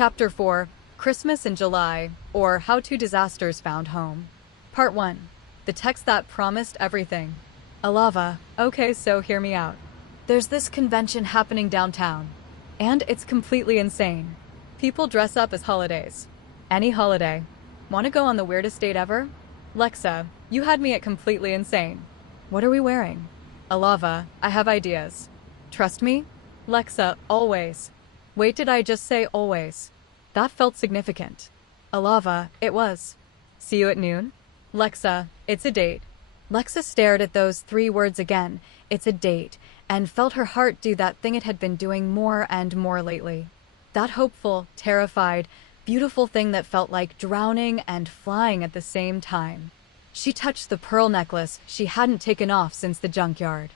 Chapter 4, Christmas in July, or How Two Disasters Found Home. Part 1. The Text That Promised Everything. Alava, okay, so hear me out. There's this convention happening downtown, and it's completely insane. People dress up as holidays. Any holiday. Want to go on the weirdest date ever? Lexa, you had me at completely insane. What are we wearing? Alava, I have ideas. Trust me? Lexa, always. Wait, did I just say always? That felt significant. Alava, it was. See you at noon? Lexa, it's a date. Lexa stared at those 3 words again, it's a date, and felt her heart do that thing it had been doing more and more lately. That hopeful, terrified, beautiful thing that felt like drowning and flying at the same time. She touched the pearl necklace she hadn't taken off since the junkyard.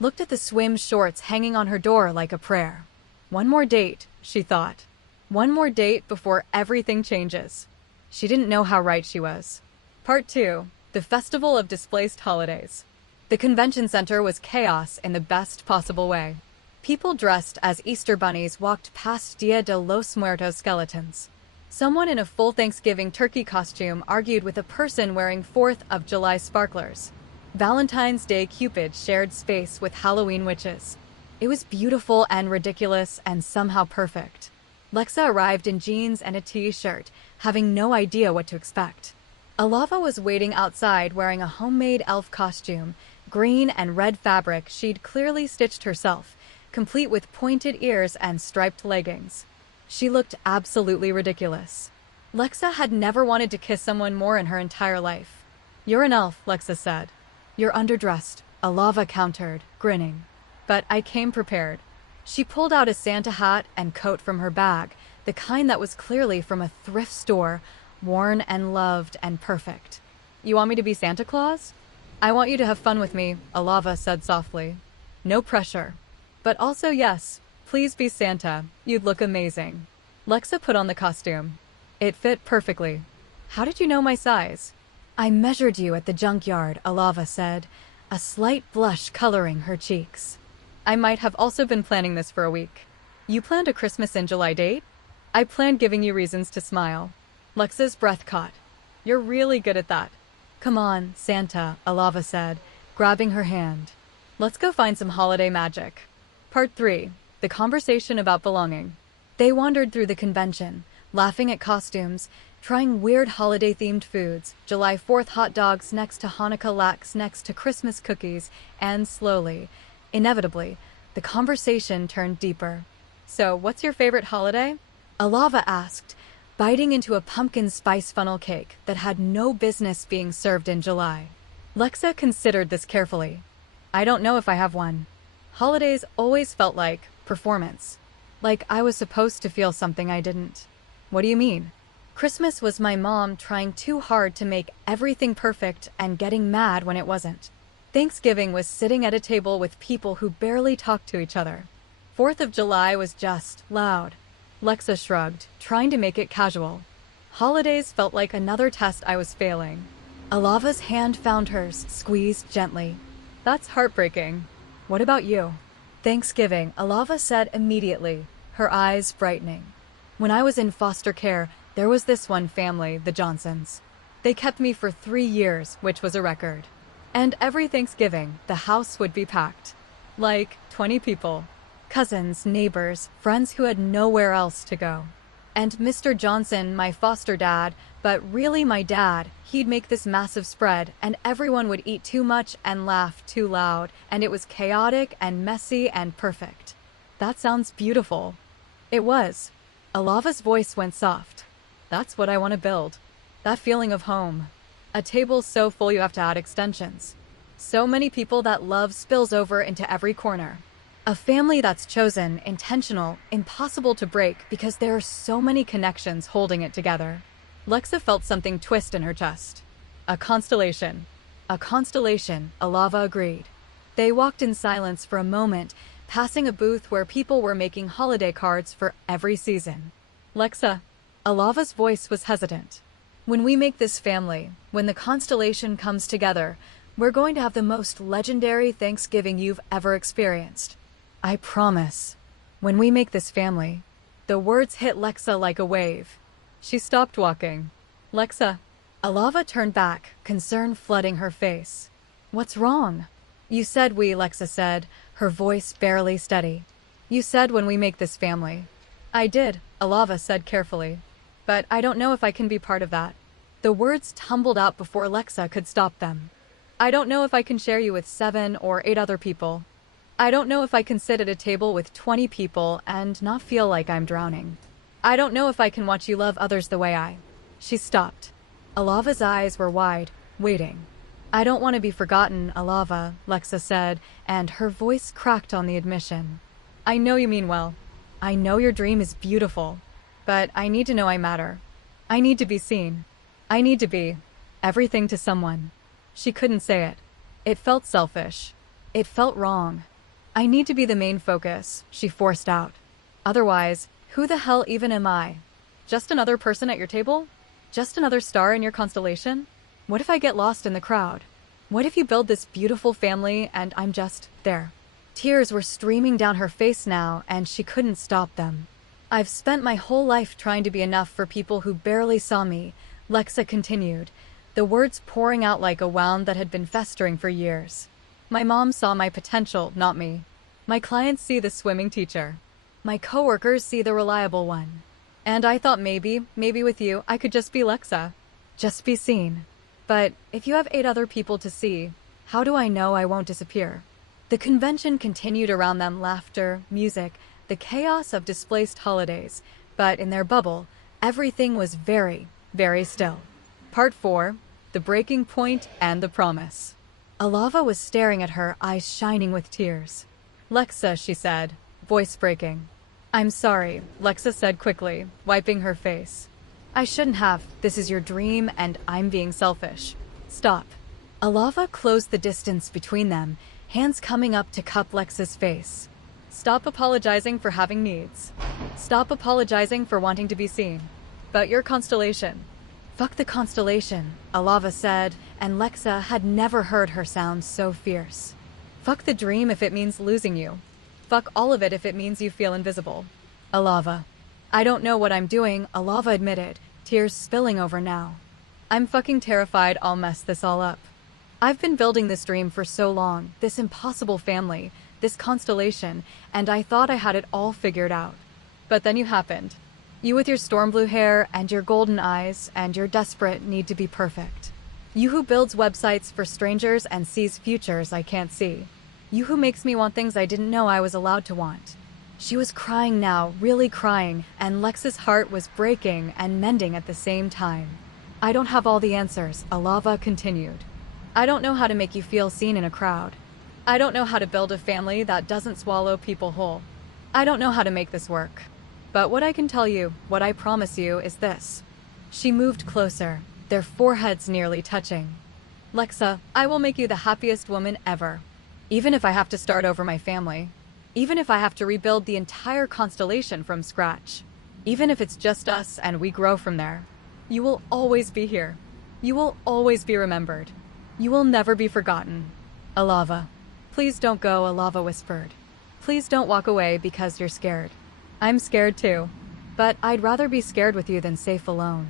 Looked at the swim shorts hanging on her door like a prayer. One more date, she thought. One more date before everything changes. She didn't know how right she was. Part 2. The Festival of Displaced Holidays. The convention center was chaos in the best possible way. People dressed as Easter bunnies walked past Dia de los Muertos skeletons. Someone in a full Thanksgiving turkey costume argued with a person wearing 4th of July sparklers. Valentine's Day Cupids shared space with Halloween witches. It was beautiful and ridiculous and somehow perfect. Lexa arrived in jeans and a t-shirt, having no idea what to expect. Alava was waiting outside wearing a homemade elf costume, green and red fabric she'd clearly stitched herself, complete with pointed ears and striped leggings. She looked absolutely ridiculous. Lexa had never wanted to kiss someone more in her entire life. "You're an elf," Lexa said. "You're underdressed," Alava countered, grinning. "But I came prepared." She pulled out a Santa hat and coat from her bag, the kind that was clearly from a thrift store, worn and loved and perfect. "You want me to be Santa Claus?" "I want you to have fun with me," Alava said softly. "No pressure. But also yes, please be Santa. You'd look amazing." Lexa put on the costume. It fit perfectly. "How did you know my size?" "I measured you at the junkyard," Alava said, a slight blush coloring her cheeks. "I might have also been planning this for a week." "You planned a Christmas in July date?" "I planned giving you reasons to smile." Lexa's breath caught. "You're really good at that." "Come on, Santa," Alava said, grabbing her hand. "Let's go find some holiday magic." Part 3. The Conversation About Belonging. They wandered through the convention, laughing at costumes, trying weird holiday-themed foods, July 4th hot dogs next to Hanukkah latkes next to Christmas cookies, and slowly, inevitably, the conversation turned deeper. "So, what's your favorite holiday?" Alava asked, biting into a pumpkin spice funnel cake that had no business being served in July. Lexa considered this carefully. "I don't know if I have one. Holidays always felt like performance. Like I was supposed to feel something I didn't." "What do you mean?" "Christmas was my mom trying too hard to make everything perfect and getting mad when it wasn't. Thanksgiving was sitting at a table with people who barely talked to each other. 4th of July was just loud." Lexa shrugged, trying to make it casual. "Holidays felt like another test I was failing." Alava's hand found hers, squeezed gently. "That's heartbreaking. What about you?" "Thanksgiving," Alava said immediately, her eyes brightening. "When I was in foster care, there was this one family, the Johnsons. They kept me for 3 years, which was a record. And every Thanksgiving, the house would be packed. Like 20 people. Cousins, neighbors, friends who had nowhere else to go. And Mr. Johnson, my foster dad, but really my dad, he'd make this massive spread, and everyone would eat too much and laugh too loud, and it was chaotic and messy and perfect." "That sounds beautiful." It was. Alava's voice went soft. "That's what I want to build. That feeling of home. A table so full you have to add extensions. So many people that love spills over into every corner. A family that's chosen, intentional, impossible to break because there are so many connections holding it together." Lexa felt something twist in her chest. "A constellation." "A constellation," Alava agreed. They walked in silence for a moment, passing a booth where people were making holiday cards for every season. "Lexa." Alava's voice was hesitant. "When we make this family, when the constellation comes together, we're going to have the most legendary Thanksgiving you've ever experienced. I promise. When we make this family." The words hit Lexa like a wave. She stopped walking. Lexa. Alava turned back, concern flooding her face. What's wrong? You said we, Lexa said, her voice barely steady. You said when we make this family. I did, Alava said carefully. But I don't know if I can be part of that. The words tumbled out before Lexa could stop them. I don't know if I can share you with 7 or 8 other people. I don't know if I can sit at a table with 20 people and not feel like I'm drowning. I don't know if I can watch you love others the way I... She stopped. Alava's eyes were wide, waiting. I don't want to be forgotten, Alava, Lexa said, and her voice cracked on the admission. I know you mean well. I know your dream is beautiful. But I need to know I matter. I need to be seen. I need to be everything to someone. She couldn't say it. It felt selfish. It felt wrong. I need to be the main focus, she forced out. Otherwise, who the hell even am I? Just another person at your table? Just another star in your constellation? What if I get lost in the crowd? What if you build this beautiful family and I'm just there? Tears were streaming down her face now, and she couldn't stop them. I've spent my whole life trying to be enough for people who barely saw me, Lexa continued, the words pouring out like a wound that had been festering for years. My mom saw my potential, not me. My clients see the swimming teacher. My coworkers see the reliable one. And I thought maybe with you, I could just be Lexa. Just be seen. But if you have 8 other people to see, how do I know I won't disappear? The convention continued around them, laughter, music, the chaos of displaced holidays. But in their bubble, everything was very, very still. Part 4, The Breaking Point and the Promise. Alava was staring at her, eyes shining with tears. Lexa, she said, voice breaking. I'm sorry, Lexa said quickly, wiping her face. I shouldn't have. This is your dream, and I'm being selfish. Stop. Alava closed the distance between them, hands coming up to cup Lexa's face. Stop apologizing for having needs. Stop apologizing for wanting to be seen. But your constellation. Fuck the constellation, Alava said, and Lexa had never heard her sound so fierce. Fuck the dream if it means losing you. Fuck all of it if it means you feel invisible. Alava. I don't know what I'm doing, Alava admitted, tears spilling over now. I'm fucking terrified I'll mess this all up. I've been building this dream for so long, this impossible family, this constellation, and I thought I had it all figured out. But then you happened. You with your storm blue hair and your golden eyes and your desperate need to be perfect. You who builds websites for strangers and sees futures I can't see. You who makes me want things I didn't know I was allowed to want. She was crying now, really crying, and Lexa's heart was breaking and mending at the same time. I don't have all the answers, Alava continued. I don't know how to make you feel seen in a crowd. I don't know how to build a family that doesn't swallow people whole. I don't know how to make this work. But what I can tell you, what I promise you, is this. She moved closer, their foreheads nearly touching. Lexa, I will make you the happiest woman ever. Even if I have to start over my family. Even if I have to rebuild the entire constellation from scratch. Even if it's just us and we grow from there. You will always be here. You will always be remembered. You will never be forgotten. Alava. Please don't go, Alava whispered. Please don't walk away because you're scared. I'm scared too. But I'd rather be scared with you than safe alone.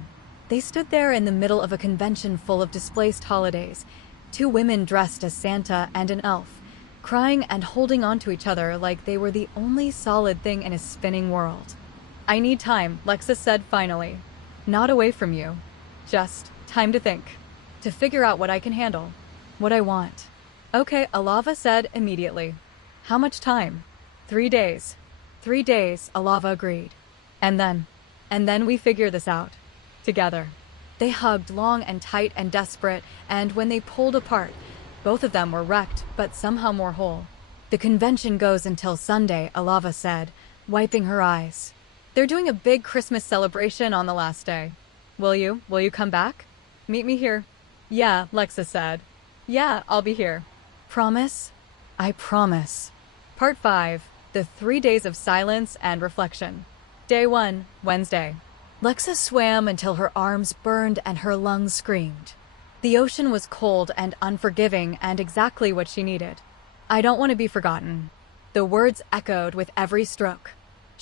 They stood there in the middle of a convention full of displaced holidays. 2 women dressed as Santa and an elf, crying and holding on to each other like they were the only solid thing in a spinning world. I need time, Lexa said finally. Not away from you. Just time to think. To figure out what I can handle. What I want. Okay, Alava said immediately. How much time? 3 days. 3 days, Alava agreed. And then we figure this out. Together. They hugged long and tight and desperate, and when they pulled apart, both of them were wrecked, but somehow more whole. The convention goes until Sunday, Alava said, wiping her eyes. They're doing a big Christmas celebration on the last day. Will you come back? Meet me here. Yeah, Lexa said. Yeah, I'll be here. Promise? I promise. Part 5, The 3 Days of Silence and Reflection. Day 1, Wednesday. Lexa swam until her arms burned and her lungs screamed. The ocean was cold and unforgiving and exactly what she needed. I don't want to be forgotten. The words echoed with every stroke.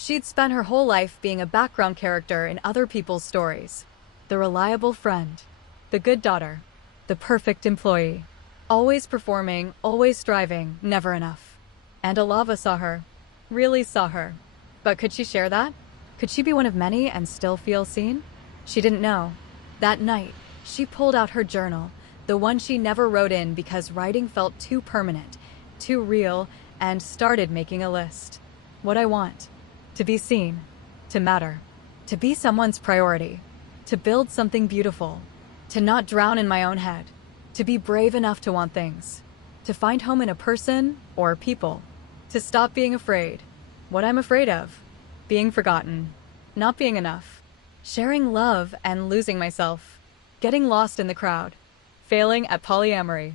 She'd spent her whole life being a background character in other people's stories. The reliable friend, the good daughter, the perfect employee. Always performing, always striving, never enough. And Alava saw her. Really saw her. But could she share that? Could she be one of many and still feel seen? She didn't know. That night, she pulled out her journal, the one she never wrote in because writing felt too permanent, too real, and started making a list. What I want. To be seen. To matter. To be someone's priority. To build something beautiful. To not drown in my own head. To be brave enough to want things. To find home in a person or people. To stop being afraid. What I'm afraid of. Being forgotten. Not being enough. Sharing love and losing myself. Getting lost in the crowd. Failing at polyamory.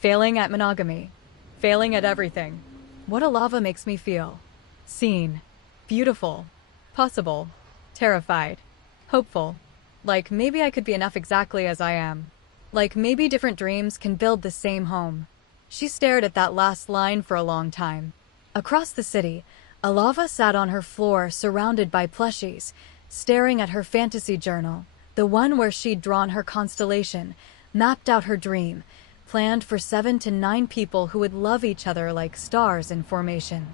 Failing at monogamy. Failing at everything. What Alava makes me feel. Seen. Beautiful. Possible. Terrified. Hopeful. Like maybe I could be enough exactly as I am. Like maybe different dreams can build the same home. She stared at that last line for a long time. Across the city, Alava sat on her floor surrounded by plushies, staring at her fantasy journal, the one where she'd drawn her constellation, mapped out her dream, planned for 7 to 9 people who would love each other like stars in formation.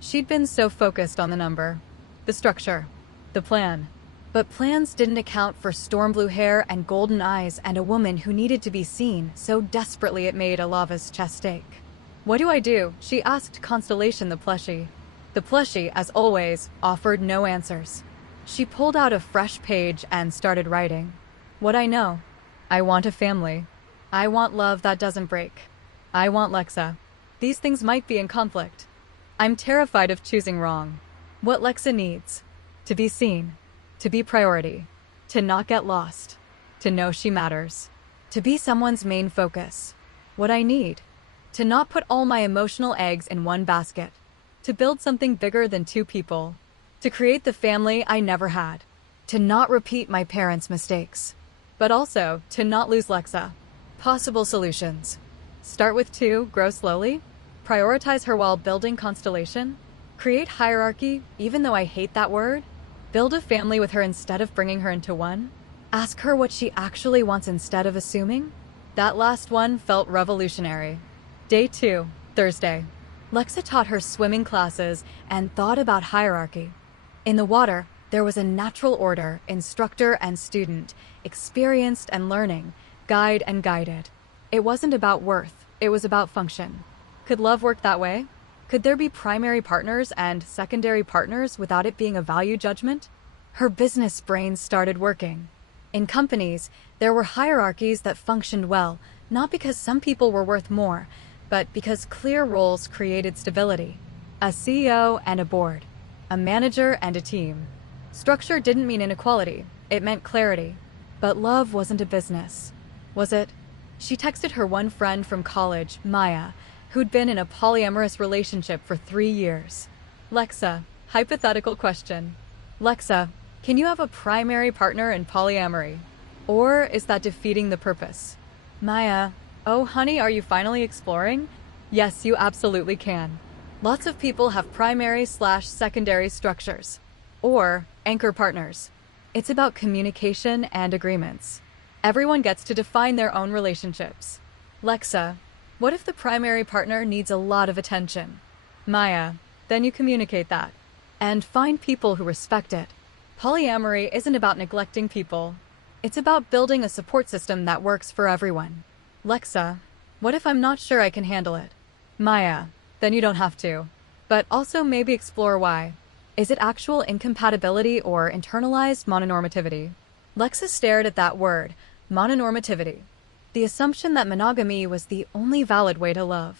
She'd been so focused on the number, the structure, the plan. But plans didn't account for storm blue hair and golden eyes and a woman who needed to be seen so desperately it made Alava's chest ache. What do I do? She asked Constellation the plushie. The plushie, as always, offered no answers. She pulled out a fresh page and started writing. What I know. I want a family. I want love that doesn't break. I want Lexa. These things might be in conflict. I'm terrified of choosing wrong. What Lexa needs. To be seen. To be priority. To not get lost. To know she matters. To be someone's main focus. What I need. To not put all my emotional eggs in one basket. To build something bigger than 2 people. To create the family I never had. To not repeat my parents' mistakes. But also, to not lose Lexa. Possible solutions. Start with 2, grow slowly. Prioritize her while building constellation. Create hierarchy, even though I hate that word. Build a family with her instead of bringing her into one. Ask her what she actually wants instead of assuming. That last one felt revolutionary. Day 2, Thursday. Lexa taught her swimming classes and thought about hierarchy. In the water, there was a natural order, instructor and student, experienced and learning, guide and guided. It wasn't about worth, it was about function. Could love work that way? Could there be primary partners and secondary partners without it being a value judgment? Her business brain started working. In companies, there were hierarchies that functioned well, not because some people were worth more, but because clear roles created stability. A CEO and a board. A manager and a team. Structure didn't mean inequality, it meant clarity. But love wasn't a business. Was it? She texted her one friend from college, Maya, who'd been in a polyamorous relationship for 3 years. Lexa, hypothetical question. Lexa, can you have a primary partner in polyamory? Or is that defeating the purpose? Maya, oh honey, are you finally exploring? Yes, you absolutely can. Lots of people have primary/secondary structures. Or anchor partners. It's about communication and agreements. Everyone gets to define their own relationships. Lexa, what if the primary partner needs a lot of attention? Maya, then you communicate that. And find people who respect it. Polyamory isn't about neglecting people. It's about building a support system that works for everyone. Lexa, what if I'm not sure I can handle it? Maya, then you don't have to. But also maybe explore why. Is it actual incompatibility or internalized mononormativity? Lexa stared at that word, mononormativity. The assumption that monogamy was the only valid way to love.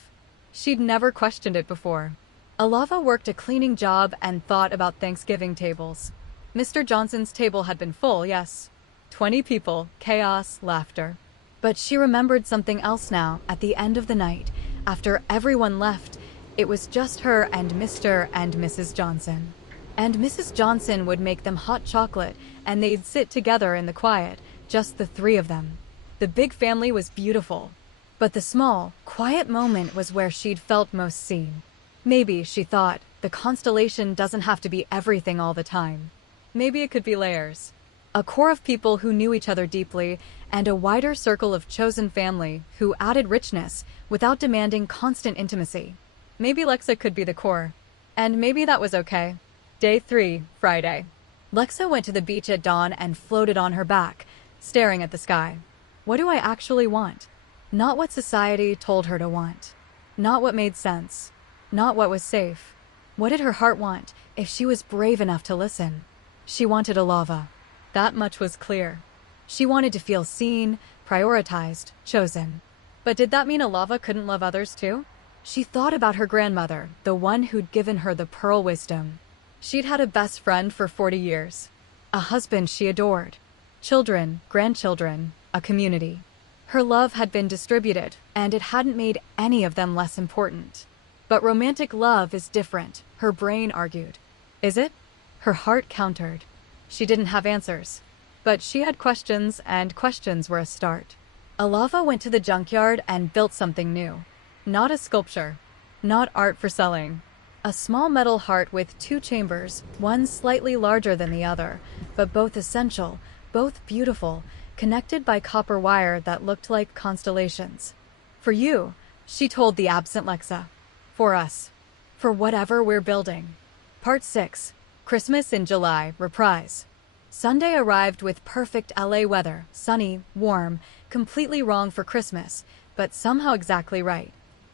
She'd never questioned it before. Alava worked a cleaning job and thought about Thanksgiving tables. Mr. Johnson's table had been full, yes. 20 people, chaos, laughter. But she remembered something else now, at the end of the night. After everyone left, it was just her and Mr. and Mrs. Johnson. And Mrs. Johnson would make them hot chocolate, and they'd sit together in the quiet, just the 3 of them. The big family was beautiful. But the small, quiet moment was where she'd felt most seen. Maybe, she thought, the constellation doesn't have to be everything all the time. Maybe it could be layers. A core of people who knew each other deeply, and a wider circle of chosen family who added richness without demanding constant intimacy. Maybe Lexa could be the core. And maybe that was okay. Day 3, Friday. Lexa went to the beach at dawn and floated on her back, staring at the sky. What do I actually want? Not what society told her to want. Not what made sense. Not what was safe. What did her heart want if she was brave enough to listen? She wanted a lava. That much was clear. She wanted to feel seen, prioritized, chosen. But did that mean a lava couldn't love others too? She thought about her grandmother, the one who'd given her the pearl wisdom. She'd had a best friend for 40 years. A husband she adored. Children, grandchildren, a community. Her love had been distributed, and it hadn't made any of them less important. But romantic love is different, her brain argued. Is it? Her heart countered. She didn't have answers. But she had questions, and questions were a start. Alava went to the junkyard and built something new. Not a sculpture. Not art for selling. A small metal heart with 2 chambers, one slightly larger than the other, but both essential, both beautiful, connected by copper wire that looked like constellations. For you, she told the absent Lexa. For us. For whatever we're building. Part 6. Christmas in July, reprise. Sunday arrived with perfect LA weather, sunny, warm, completely wrong for Christmas, but somehow exactly right.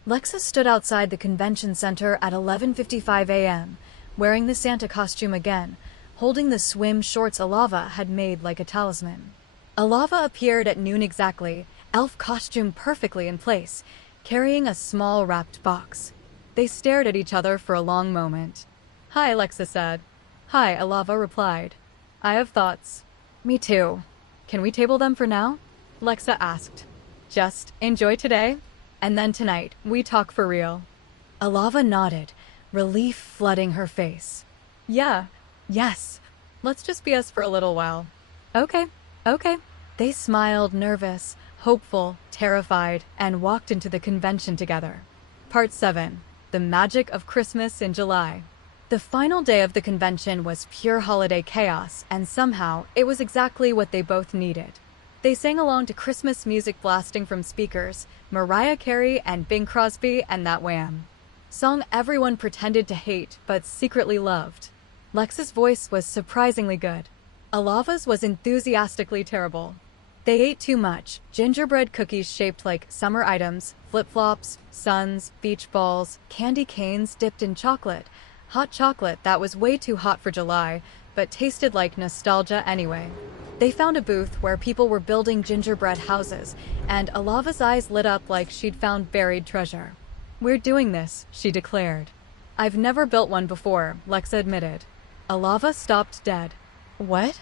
Lexa stood outside the convention center at 11:55 a.m., wearing the Santa costume again, holding the swim shorts Alava had made like a talisman. Alava appeared at noon exactly, elf costume perfectly in place, carrying a small wrapped box. They stared at each other for a long moment. Hi, Lexa said. Hi, Alava replied. I have thoughts. Me too. Can we table them for now? Lexa asked. Just enjoy today, and then tonight we talk for real. Alava nodded, relief flooding her face. Yeah, yes. Let's just be us for a little while. Okay. They smiled, nervous, hopeful, terrified, and walked into the convention together. Part 7. The Magic of Christmas in July. The final day of the convention was pure holiday chaos, and somehow it was exactly what they both needed. They sang along to Christmas music blasting from speakers, Mariah Carey and Bing Crosby and That Wham. Song everyone pretended to hate but secretly loved. Lexa's voice was surprisingly good. Alava's was enthusiastically terrible. They ate too much, gingerbread cookies shaped like summer items, flip-flops, suns, beach balls, candy canes dipped in chocolate, hot chocolate that was way too hot for July, but tasted like nostalgia anyway. They found a booth where people were building gingerbread houses, and Alava's eyes lit up like she'd found buried treasure. We're doing this, she declared. I've never built one before, Lexa admitted. Alava stopped dead. What?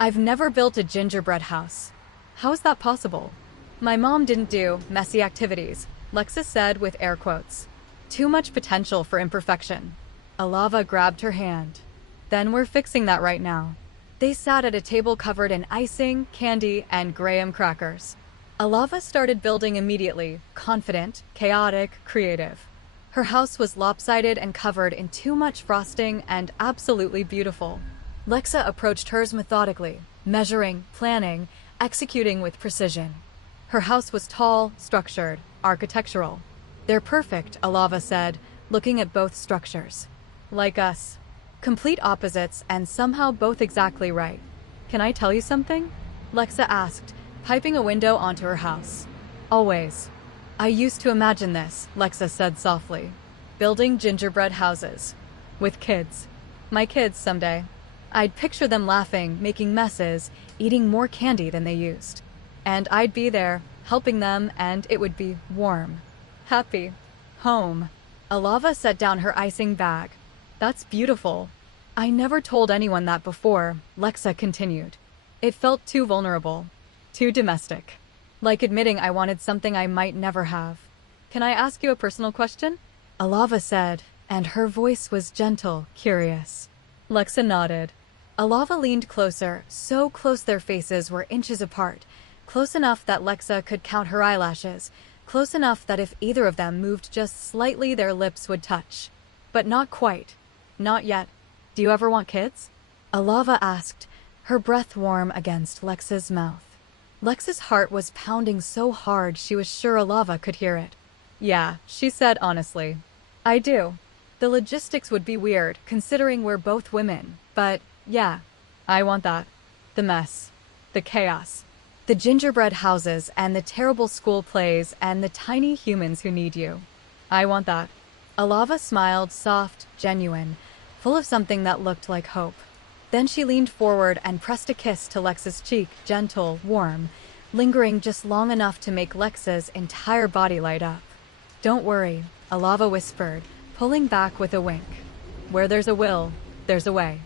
I've never built a gingerbread house. How is that possible? My mom didn't do messy activities, Lexa said with air quotes. Too much potential for imperfection. Alava grabbed her hand. Then we're fixing that right now. They sat at a table covered in icing, candy, and graham crackers. Alava started building immediately, confident, chaotic, creative. Her house was lopsided and covered in too much frosting and absolutely beautiful. Lexa approached hers methodically, measuring, planning, executing with precision. Her house was tall, structured, architectural. They're perfect, Alava said, looking at both structures. Like us. Complete opposites and somehow both exactly right. Can I tell you something? Lexa asked, piping a window onto her house. Always. I used to imagine this, Lexa said softly. Building gingerbread houses. With kids. My kids someday. I'd picture them laughing, making messes, eating more candy than they used. And I'd be there, helping them, and it would be warm. Happy. Home. Alava set down her icing bag. That's beautiful. I never told anyone that before, Lexa continued. It felt too vulnerable. Too domestic. Like admitting I wanted something I might never have. Can I ask you a personal question? Alava said, and her voice was gentle, curious. Lexa nodded. Alava leaned closer, so close their faces were inches apart, close enough that Lexa could count her eyelashes, close enough that if either of them moved just slightly their lips would touch. But not quite. Not yet. Do you ever want kids? Alava asked, her breath warm against Lexa's mouth. Lexa's heart was pounding so hard she was sure Alava could hear it. Yeah, she said honestly. I do. The logistics would be weird, considering we're both women, but yeah, I want that. The mess. The chaos. The gingerbread houses and the terrible school plays and the tiny humans who need you. I want that. Alava smiled, soft, genuine, full of something that looked like hope. Then she leaned forward and pressed a kiss to Lexa's cheek, gentle, warm, lingering just long enough to make Lexa's entire body light up. Don't worry, Alava whispered, pulling back with a wink. Where there's a will, there's a way.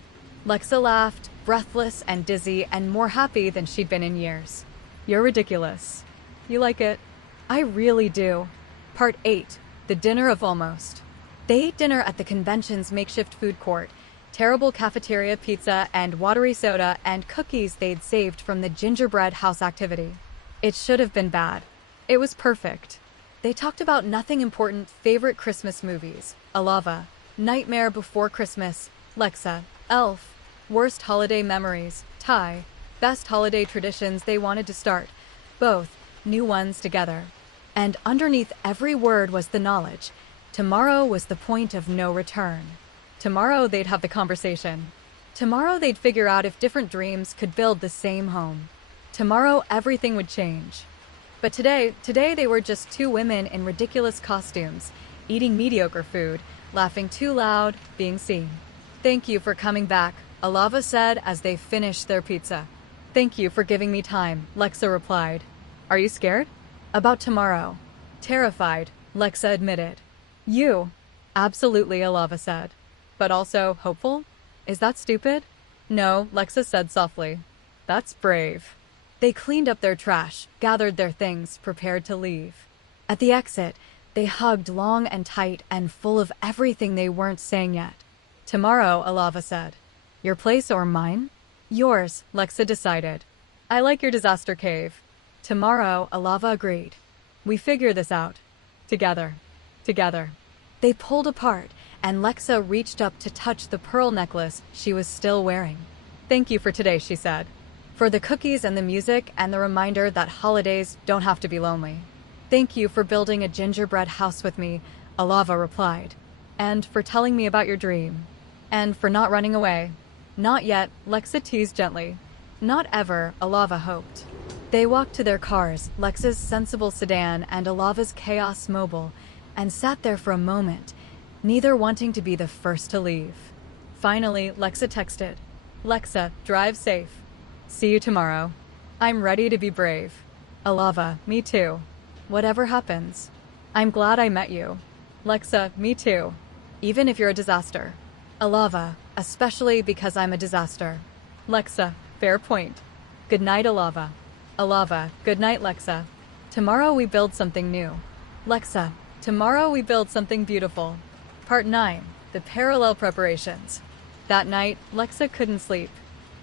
Lexa laughed, breathless and dizzy and more happy than she'd been in years. You're ridiculous. You like it? I really do. Part 8. The Dinner of Almost. They ate dinner at the convention's makeshift food court. Terrible cafeteria pizza and watery soda and cookies they'd saved from the gingerbread house activity. It should have been bad. It was perfect. They talked about nothing important, favorite Christmas movies, Alava, Nightmare Before Christmas, Lexa, Elf, worst holiday memories, Ty, best holiday traditions they wanted to start, both, new ones together. And underneath every word was the knowledge, tomorrow was the point of no return. Tomorrow they'd have the conversation. Tomorrow they'd figure out if different dreams could build the same home. Tomorrow everything would change. But today they were just two women in ridiculous costumes, eating mediocre food, laughing too loud, being seen. Thank you for coming back, Alava said as they finished their pizza. Thank you for giving me time, Lexa replied. Are you scared? About tomorrow. Terrified, Lexa admitted. You? Absolutely, Alava said. But also hopeful? Is that stupid? No, Lexa said softly. That's brave. They cleaned up their trash, gathered their things, prepared to leave. At the exit, they hugged long and tight and full of everything they weren't saying yet. Tomorrow, Alava said. Your place or mine? Yours, Lexa decided. I like your disaster cave. Tomorrow, Alava agreed. We figure this out. Together. Together. They pulled apart, and Lexa reached up to touch the pearl necklace she was still wearing. Thank you for today, she said. For the cookies and the music and the reminder that holidays don't have to be lonely. Thank you for building a gingerbread house with me, Alava replied. And for telling me about your dream. And for not running away. Not yet, Lexa teased gently. Not ever, Alava hoped. They walked to their cars, Lexa's sensible sedan and Alava's Chaos Mobile, and sat there for a moment, neither wanting to be the first to leave. Finally, Lexa texted, Lexa, drive safe. See you tomorrow. I'm ready to be brave. Alava, me too. Whatever happens. I'm glad I met you. Lexa, me too. Even if you're a disaster. Alava, especially because I'm a disaster. Lexa, fair point. Good night, Alava. Alava, good night, Lexa. Tomorrow we build something new. Lexa, tomorrow we build something beautiful. Part 9. The Parallel Preparations. That night, Lexa couldn't sleep.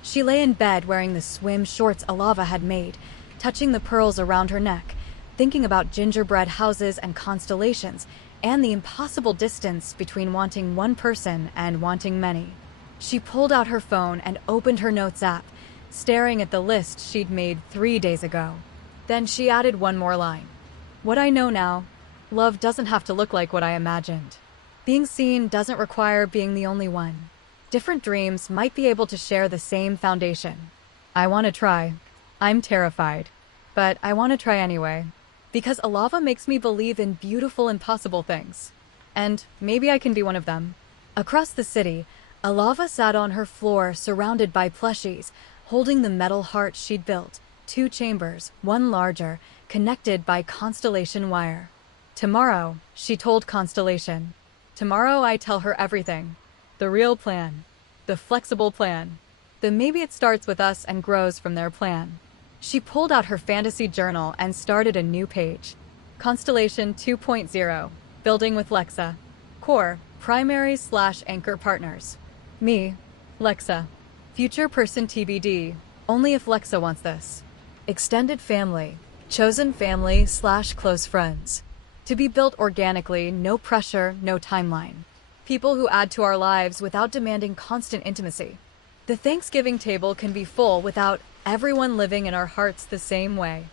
She lay in bed wearing the swim shorts Alava had made, touching the pearls around her neck, thinking about gingerbread houses and constellations, and the impossible distance between wanting one person and wanting many. She pulled out her phone and opened her notes app, staring at the list she'd made 3 days ago. Then she added one more line. What I know now, love doesn't have to look like what I imagined. Being seen doesn't require being the only one. Different dreams might be able to share the same foundation. I want to try. I'm terrified. But I want to try anyway. Because Alava makes me believe in beautiful, impossible things. And maybe I can be one of them. Across the city, Alava sat on her floor surrounded by plushies, holding the metal heart she'd built, 2 chambers, one larger, connected by constellation wire. Tomorrow, she told Constellation. Tomorrow I tell her everything. The real plan. The flexible plan. The maybe it starts with us and grows from their plan. She pulled out her fantasy journal and started a new page. Constellation 2.0. Building with Lexa. Core, primary/anchor partners. Me, Lexa. Future person TBD, only if Lexa wants this. Extended family, chosen family/close friends. To be built organically, no pressure, no timeline. People who add to our lives without demanding constant intimacy. The Thanksgiving table can be full without everyone living in our hearts the same way.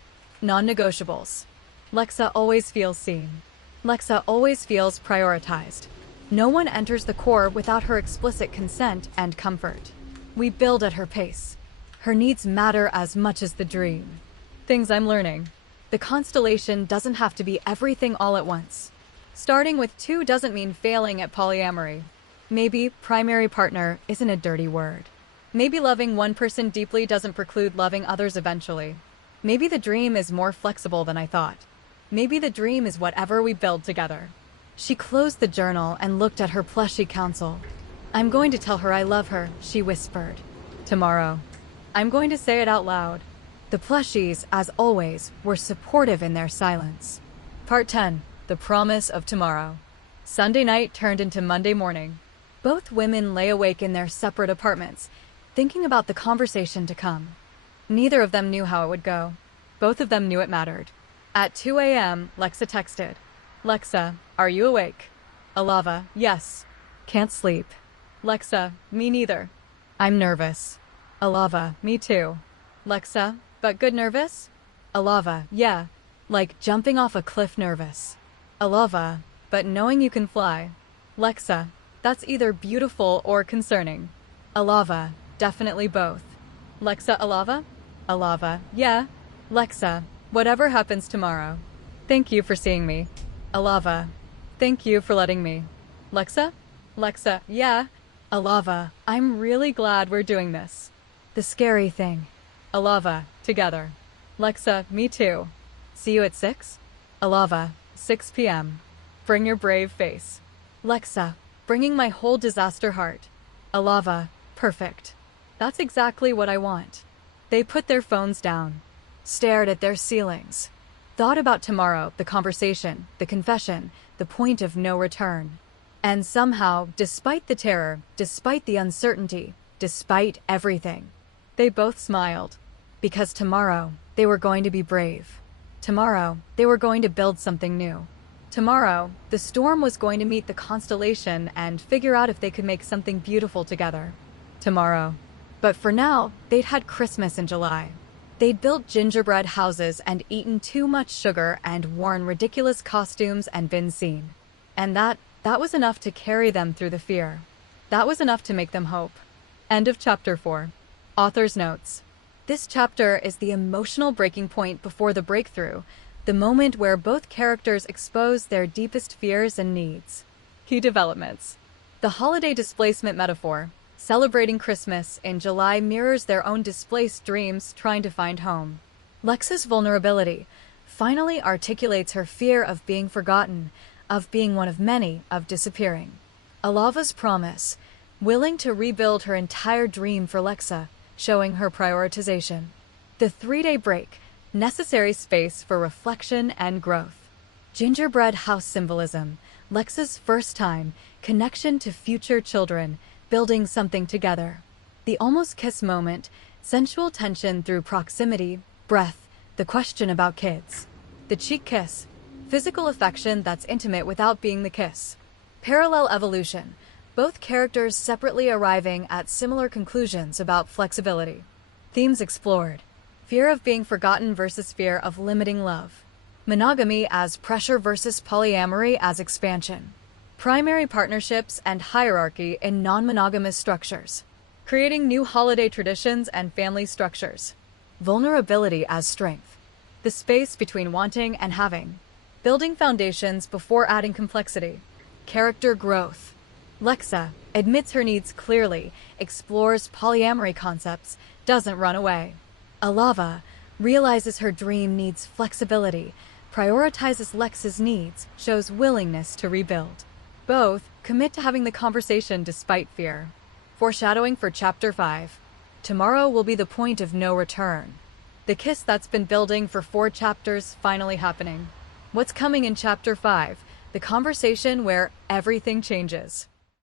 Non-negotiables. Lexa always feels seen. Lexa always feels prioritized. No one enters the core without her explicit consent and comfort. We build at her pace. Her needs matter as much as the dream. Things I'm learning. The constellation doesn't have to be everything all at once. Starting with two doesn't mean failing at polyamory. Maybe primary partner isn't a dirty word. Maybe loving one person deeply doesn't preclude loving others eventually. Maybe the dream is more flexible than I thought. Maybe the dream is whatever we build together. She closed the journal and looked at her plushy counsel. I'm going to tell her I love her, she whispered. Tomorrow. I'm going to say it out loud. The plushies, as always, were supportive in their silence. Part 10. The Promise of Tomorrow. Sunday night turned into Monday morning. Both women lay awake in their separate apartments, thinking about the conversation to come. Neither of them knew how it would go. Both of them knew it mattered. At 2 a.m., Lexa texted. Lexa, are you awake? Alava, yes. Can't sleep. Lexa, me neither. I'm nervous. Alava, me too. Lexa, but good nervous? Alava, yeah. Like jumping off a cliff nervous. Alava, but knowing you can fly. Lexa, that's either beautiful or concerning. Alava, definitely both. Lexa, Alava? Alava, yeah. Lexa, whatever happens tomorrow. Thank you for seeing me. Alava, thank you for letting me. Lexa? Lexa, yeah. Alava, I'm really glad we're doing this. The scary thing. Alava, together. Lexa, me too. See you at 6? Alava, 6 p.m. Bring your brave face. Lexa, bringing my whole disaster heart. Alava, perfect. That's exactly what I want. They put their phones down, stared at their ceilings, thought about tomorrow, the conversation, the confession, the point of no return. And somehow, despite the terror, despite the uncertainty, despite everything, they both smiled. Because tomorrow, they were going to be brave. Tomorrow, they were going to build something new. Tomorrow, the storm was going to meet the constellation and figure out if they could make something beautiful together. Tomorrow. But for now, they'd had Christmas in July. They'd built gingerbread houses and eaten too much sugar and worn ridiculous costumes and been seen. And that was enough to carry them through the fear. That was enough to make them hope. End of chapter 4. Author's notes. This chapter is the emotional breaking point before the breakthrough, the moment where both characters expose their deepest fears and needs. Key developments. The holiday displacement metaphor, celebrating Christmas in July, mirrors their own displaced dreams trying to find home. Lexa's vulnerability finally articulates her fear of being forgotten, of being one of many, of disappearing. Alava's promise, willing to rebuild her entire dream for Lexa, showing her prioritization. The 3-day break, necessary space for reflection and growth. Gingerbread house symbolism, Lexa's first time, connection to future children, building something together. The almost kiss moment, sensual tension through proximity, breath, the question about kids. The cheek kiss, physical affection that's intimate without being the kiss. Parallel evolution, both characters separately arriving at similar conclusions about flexibility. Themes explored. Fear of being forgotten versus fear of limiting love. Monogamy as pressure versus polyamory as expansion. Primary partnerships and hierarchy in non-monogamous structures. Creating new holiday traditions and family structures. Vulnerability as strength. The space between wanting and having. Building foundations before adding complexity. Character growth. Lexa admits her needs clearly, explores polyamory concepts, doesn't run away. Alava realizes her dream needs flexibility, prioritizes Lexa's needs, shows willingness to rebuild. Both commit to having the conversation despite fear. Foreshadowing for Chapter 5. Tomorrow will be the point of no return. The kiss that's been building for 4 chapters finally happening. What's coming in Chapter 5? The conversation where everything changes.